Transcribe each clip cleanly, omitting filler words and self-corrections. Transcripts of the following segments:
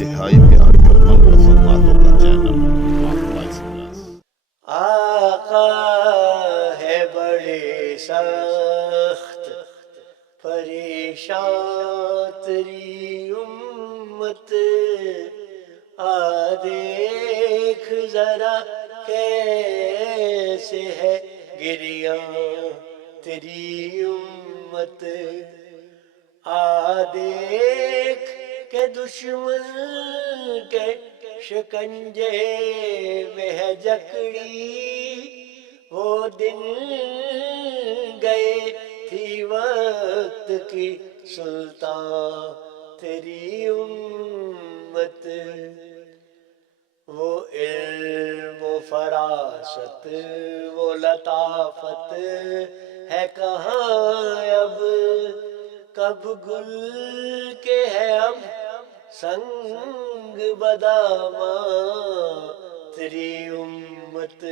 انتہائی پیاری اور منپسند باتوں کا چینل آقا ایکسپریس۔ آقا ہے بڑے سخت پریشان تیری امت، آ دیکھ ذرا کیسے ہے گریاں تیری امت، آ دیکھ کہ دشمن کے شکنجے میں ہے جکڑی، وہ دن گئے تھی وقت کی سلطان تیری امت، وہ علم و فراست وہ لطافت ہے کہاں اب، کب گل کے ہے اب سنگ بداماں تیری امت،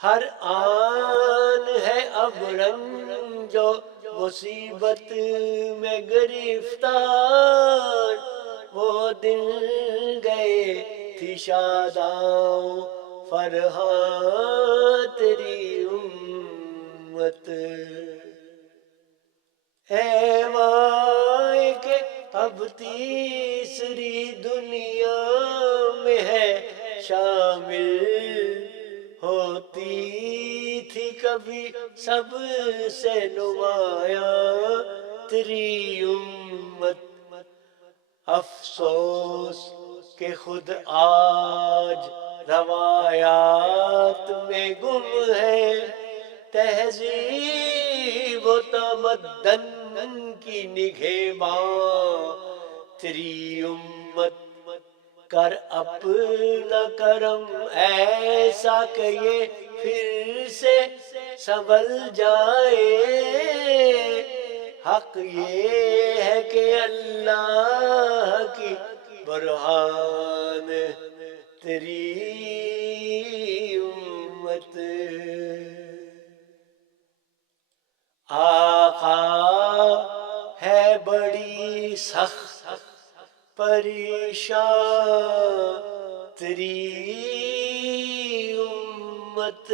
ہر آن ہے اب رنج و مصیبت میں گرفتار، وہ دن گئے تھی شاداں فرحاں تیری امت، اے وائے کہ اب تیسری دنیا میں ہے شامل، ہوتی تھی کبھی سب سے نمایاں تیری امت، افسوس کہ خود آج روایات میں گم ہے تہذیب و تمدن کی نگہباں تیری امت، کر اپنا کرم ایسا کہ یہ پھر سے سنبھل جائے، حق یہ ہے کہ اللہ کی برہان تیری امت، آقا ہے بڑی سخت پریشان تیری امت۔